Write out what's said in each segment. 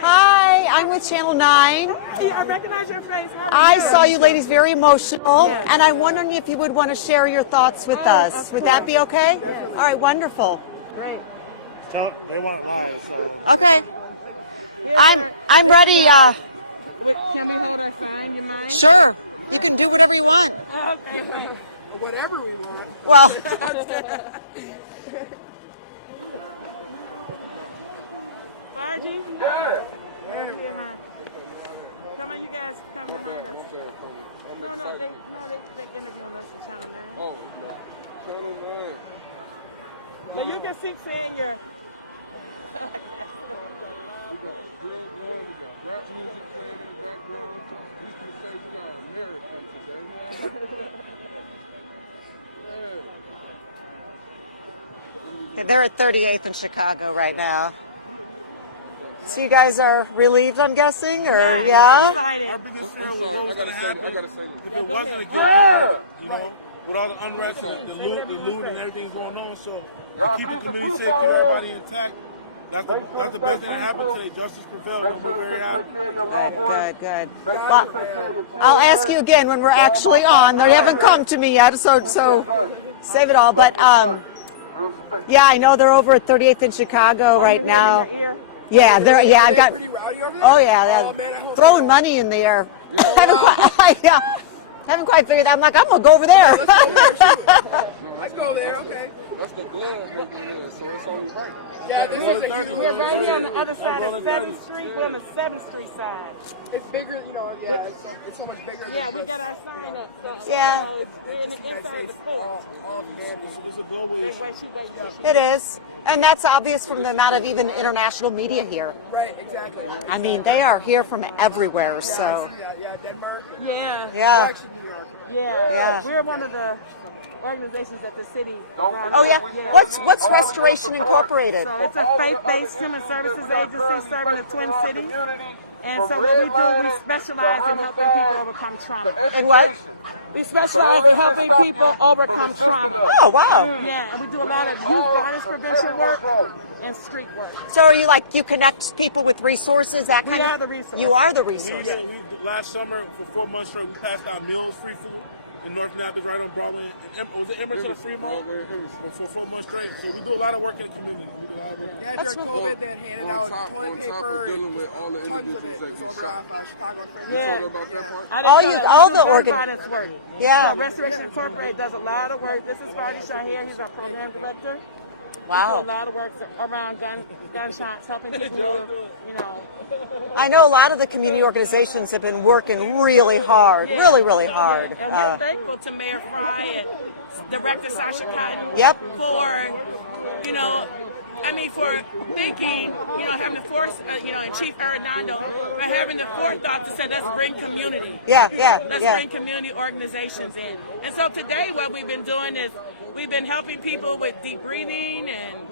Hi, I'm with Channel 9. Hey, I recognize your face. I saw you ladies very emotional, and I'm wondering if you would want to share your thoughts with us. Would that be okay? Yes. All right, wonderful. Great. They want live, so. Okay. I'm ready. Wait, can we hold our sign? You mind? Sure. You can do whatever you want. Okay, great. Whatever we want. Well, Margie? Yeah. Here, huh? Come on, you guys come behind us. No, they interviewing us on Channel 9. Oh, no. Channel 9. So you can keep saying your. We got drill going, we got rap music playing in the background. You can say we are American today. okay, they're at 38th in Chicago right now. So you guys are relieved, I'm guessing, or yeah? Excited. Our biggest fear was what was going to happen I gotta say this. if it wasn't a guilty verdict, you know, with all the unrest and the loot and everything going on. So to keep the community safe, keep everybody intact, that's the best thing that happened today. Justice prevailed, and we're very happy. Good. Well, I'll ask you again when we're actually on. They haven't come to me yet, so save it all. But yeah, I know they're over at 38th in Chicago right now. Yeah, they're I've got. Oh yeah, they're throwing money in the air. Haven't quite figured that. I'm like, I'm gonna go over there. Let's go there. Okay. That's the blood over here, so it's only right. Yeah, this is a huge. We're right here on the other side of 7th Street. We're on the 7th Street side. It's bigger, you know. Yeah, it's so much bigger. Yeah, we got our sign up. So, Yeah. we're in the inside of the court. All humanity. It's a global issue. It is, and that's obvious from the amount of even international media here. Right. Exactly. I mean, they are here from everywhere. So Yeah, Denmark. Yeah. yeah. Actually, New York. Yeah. We're one of the organizations at the city. Oh yeah. What's Restoration Incorporated? So it's a faith-based human services agency serving the Twin Cities. And so what we do, we specialize in helping people overcome trauma. And what? We specialize in helping people overcome trauma. Oh wow. Yeah, and we do a lot of youth violence prevention work and street work. So are you you connect people with resources, that kind of? We are the resource. You are the resource. Last summer, for 4 months straight, we passed out meals, free food, in North Minneapolis, right on Broadway. And was it Emerson or Fremont? For 4 months straight. So we do a lot of work in the community. We do a lot of work. Yeah, That's during cool. COVID, they had handed out toilet paper dealing with all the and tons of it. individuals It was that over off Chicago and Frankfurt. Yeah. about that part? All the organ- violence work. Yeah. So Restoration Incorporated does a lot of work. This is Marty Shahir. He's our program director. Wow. We do a lot of work around gunshots, helping people who, you know. I know a lot of the community organizations have been working really hard, really hard. And we're thankful to Mayor Fry and Director Sasha Cotton Yep. for, for thinking, having the force, and Chief Arredondo, for having the forethought to say, let's bring community. Let's bring community organizations in. And so today what we've been doing is we've been helping people with deep breathing and,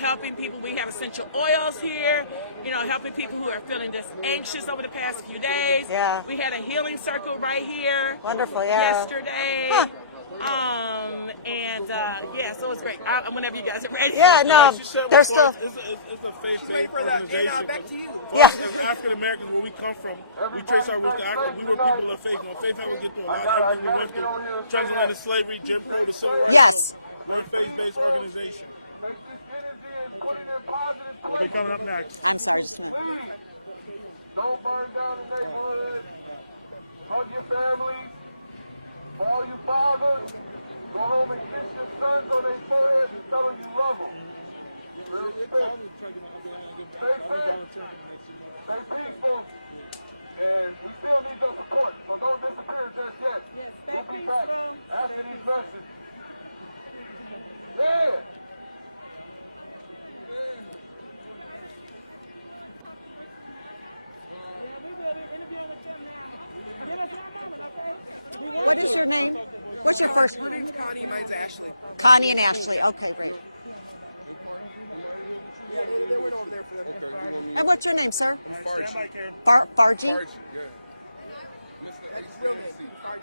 helping people. We have essential oils here, helping people who are feeling this anxious over the past few days. Yeah. We had a healing circle right here. Wonderful, yeah. Yesterday. Huh. So it's great. Whenever you guys are ready. Yeah, no, Like she said they're before, still. it's a faith-based Wait for that. organization. And back to you. For us as African Americans, where we come from, we trace our roots to Africa. We were people of faith. Faith helped us get through a lot of everything we went through. Transatlantic slavery, Jim Crow, the Civil Rights. Yes. So we're a faith-based organization. We'll be coming up next. I'm sorry, just a minute. Please, don't burn down the neighborhood. Hug your families. For all you fathers, go home and kiss your sons on their foreheads and tell them you love them. Stay safe. Stay peaceful. And we still need your support, so don't disappear just yet. Yes, stay We'll be peaceful. back after these messages. Yeah. What is your name? What's your first? Her name's Connie and mine's Ashley. Connie and Ashley. Okay, great. Yeah, they went over there for them. Okay, you want me? And what's your name, sir? I'm Farji. Farji? Farji, yeah. Mr. That's his real name. HCMC. Farji.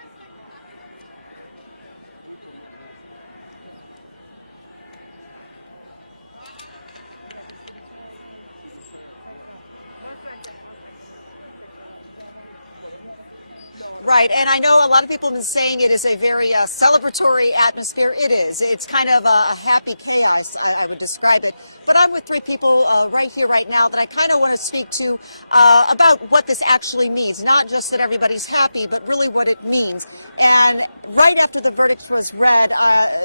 Right, and I know a lot of people have been saying it is a very celebratory atmosphere. It is. It's kind of a happy chaos, I would describe it. But I'm with three people right here, right now, that I kind of want to speak to about what this actually means. Not just that everybody's happy, but really what it means. And right after the verdict was read,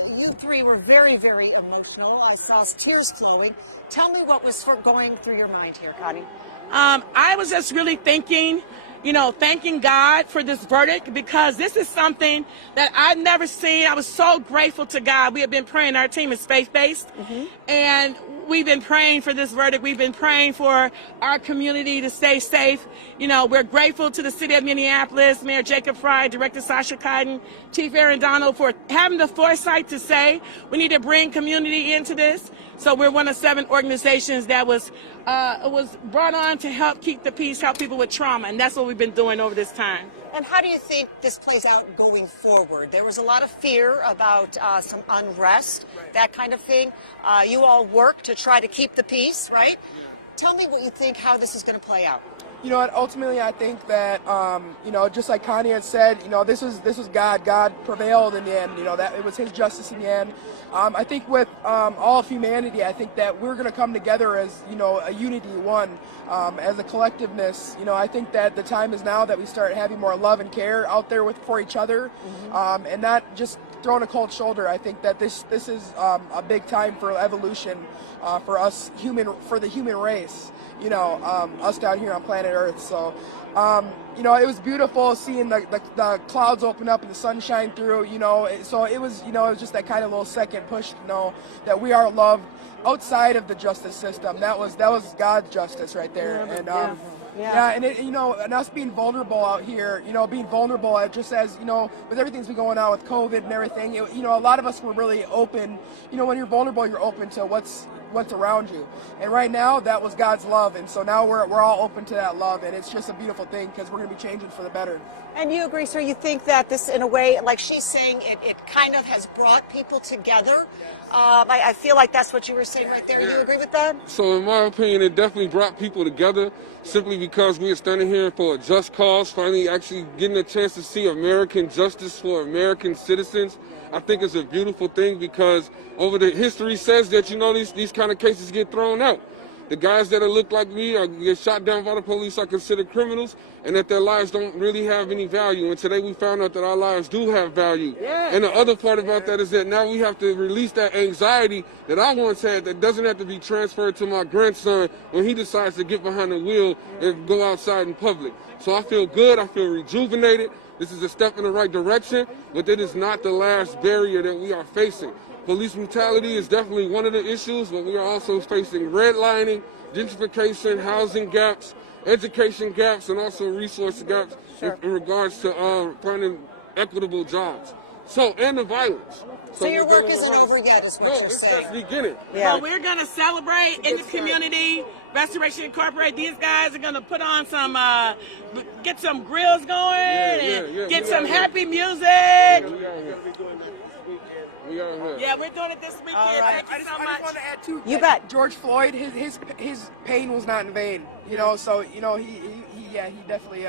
you three were very, very emotional. I saw tears flowing. Tell me what was going through your mind here, Connie. I was just really thinking, thanking God for this verdict, because this is something that I've never seen. I was so grateful to God. We have been praying. Our team is faith-based, and we've been praying for this verdict. We've been praying for our community to stay safe. We're grateful to the city of Minneapolis, Mayor Jacob Fry, Director Sasha Cotton, Chief Aaron Donald for having the foresight to say we need to bring community into this. So we're one of 7 organizations that was brought on to help keep the peace, help people with trauma, and that's what we've been doing over this time. And how do you think this plays out going forward? There was a lot of fear about some unrest, that kind of thing. You all work to try to keep the peace, right? Tell me what you think, how this is going to play out. Ultimately, I think that, just like Connie had said, this is God. God prevailed in the end. That it was His justice in the end. I think with all of humanity, I think that we're going to come together as, a unity, one, as a collectiveness. I think that the time is now that we start having more love and care out there for each other, and not just throwing a cold shoulder. I think that this is a big time for evolution, for us for the human race. Us down here on planet Earth. So, it was beautiful seeing the clouds open up and the sun shine through, so it was just that kind of little second push, that we are loved outside of the justice system. That was God's justice right there. And, and us being vulnerable out here, being vulnerable, just as, with everything's been going on with COVID and everything, a lot of us were really open. When you're vulnerable, you're open to what's around you. And right now, that was God's love, and so now we're all open to that love, and it's just a beautiful thing because we're going to be changing for the better. And you agree, sir? You think that this, in a way, like she's saying, it kind of has brought people together? Yes. I feel like that's what you were saying right there. You agree with that? So in my opinion, it definitely brought people together, simply because we are standing here for a just cause, finally actually getting a chance to see American justice for American citizens. I think it's a beautiful thing because over the history says that, these kind of cases get thrown out. The guys that look like me or get shot down by the police are considered criminals, and that their lives don't really have any value. And today we found out that our lives do have value. Yes. And the other part about that is that now we have to release that anxiety that I once had that doesn't have to be transferred to my grandson when he decides to get behind the wheel and go outside in public. So I feel good, I feel rejuvenated. This is a step in the right direction, but it is not the last barrier that we are facing. Police brutality is definitely one of the issues, but we are also facing redlining, gentrification, housing gaps, education gaps, and also resource gaps in regards to finding equitable jobs. And the violence. So your work isn't over yet, is what you're saying. It's just beginning. Yeah. So we're going to celebrate in the community. Restoration Incorporated, these guys are going to put on get some grills going, get some happy music. We're going to be doing that this weekend. Yeah, we're doing it this weekend. All right. Thank you so I much. just want to add too. You bet. George Floyd, his pain was not in vain. So he definitely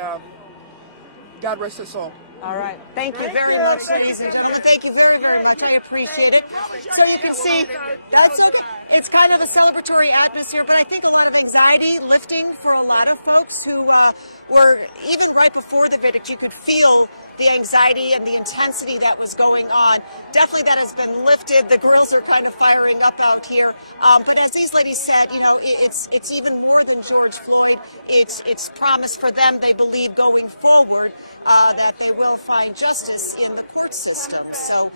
God rest his soul. All right. Thank you very much, ladies and gentlemen. Thank you very, very much. I appreciate it. So you can see, that's okay. It's kind of a celebratory atmosphere, but I think a lot of anxiety lifting for a lot of folks who were, even right before the verdict, you could feel the anxiety and the intensity that was going on. Definitely that has been lifted. The grills are kind of firing up out here. But as these ladies said, it's even more than George Floyd. It's promise for them, they believe, going forward, that they will find justice in the court system. So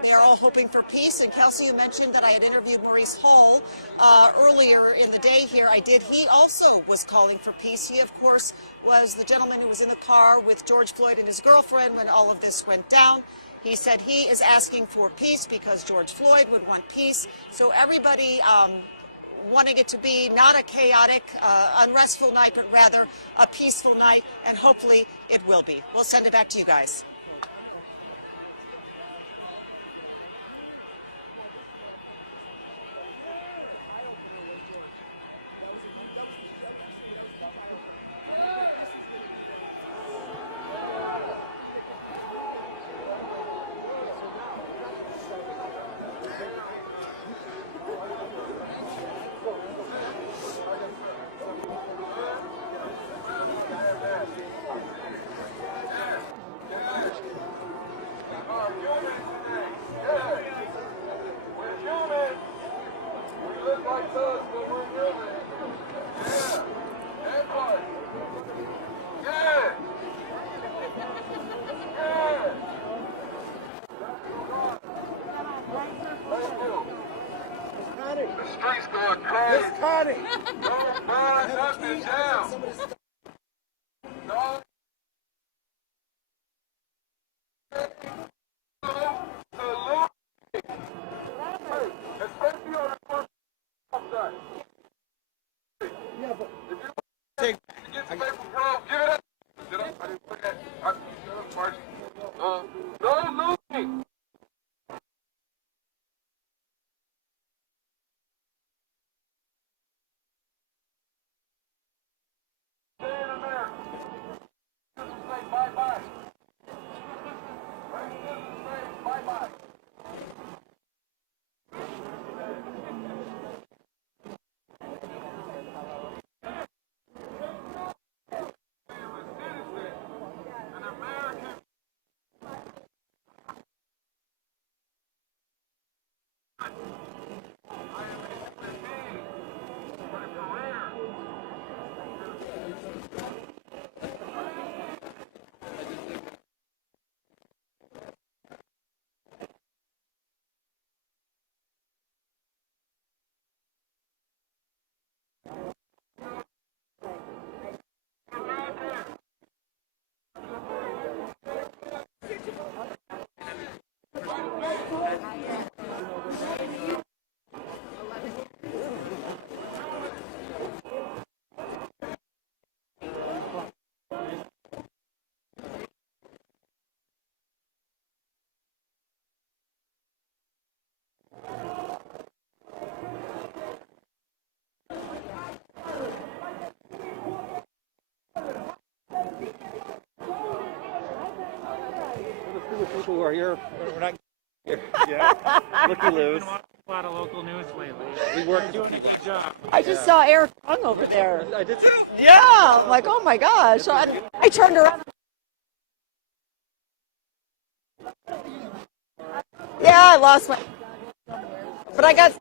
they are all hoping for peace. And Kelsey, you mentioned that I had interviewed Maurice Hall earlier in the day here. I did. He also was calling for peace. He, of course, was the gentleman who was in the car with George Floyd and his girlfriend when all of this went down. He said he is asking for peace because George Floyd would want peace. So everybody wanting it to be not a chaotic, unrestful night, but rather a peaceful night, and hopefully it will be. We'll send it back to you guys. Miss Connie. Don't burn nothing down. No. Salute. Get the paper, bro. Give it up. Get up. Margie. Yeah. I turned around. Yeah, I lost my. But I got.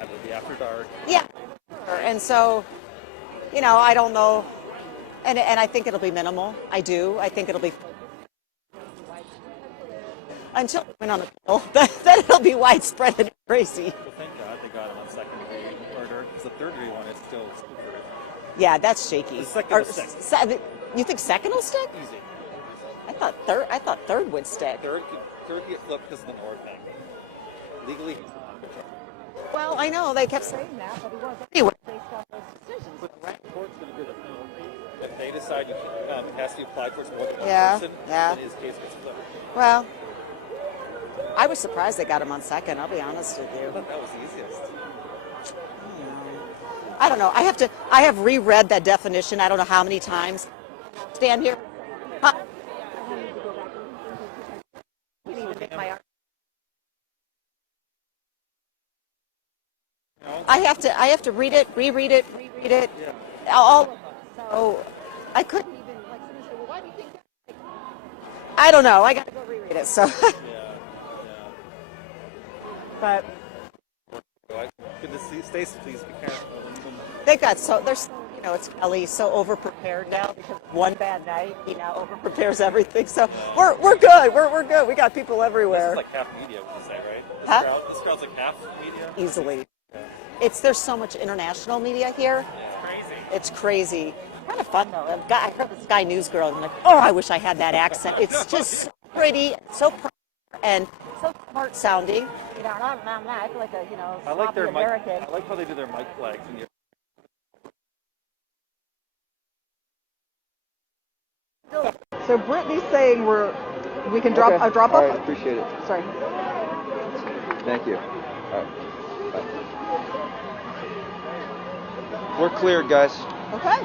It'll be after dark. Yeah. And so, I don't know. And I think it'll be minimal. I do. I think it'll be. Until I went on the pill, then it'll be widespread and crazy. Well, thank God they got him on second-degree murder, because the third-degree one is still serious. Yeah, that's shaky. The second will stick. You think second will stick? Easy. I thought third would stick. Third could get flipped because of the Nord thing. Legally. Well, I know they kept. Anyway. If they decide it has to be applied towards more than one person, then his case gets flipped. Well, I was surprised they got him on second. I'll be honest with you. I thought that was the easiest. I don't know. I have reread that definition. I don't know how many times. Stand here. I have to read it, reread it, read it. Yeah. I couldn't. I don't know. I got to read it. So. Yeah. But. Good to see. Stacey, please be careful. They've got there's it's Kelly so over one prepares everything. So we're good. We're good. We got people everywhere. This is like half media, you say, right? This crowd's like half media. Easily. Yeah. There's so much international media here. Yeah. It's crazy. It's crazy. Kind of fun. I heard Sky News girl. I'm like, oh, I wish I had that accent. It's just so pretty, so proper and sounding. So Brittany's saying we can drop a drop off. All right, appreciate it. Sorry. Thank you. All right. Bye. We're cleared, guys. Okay.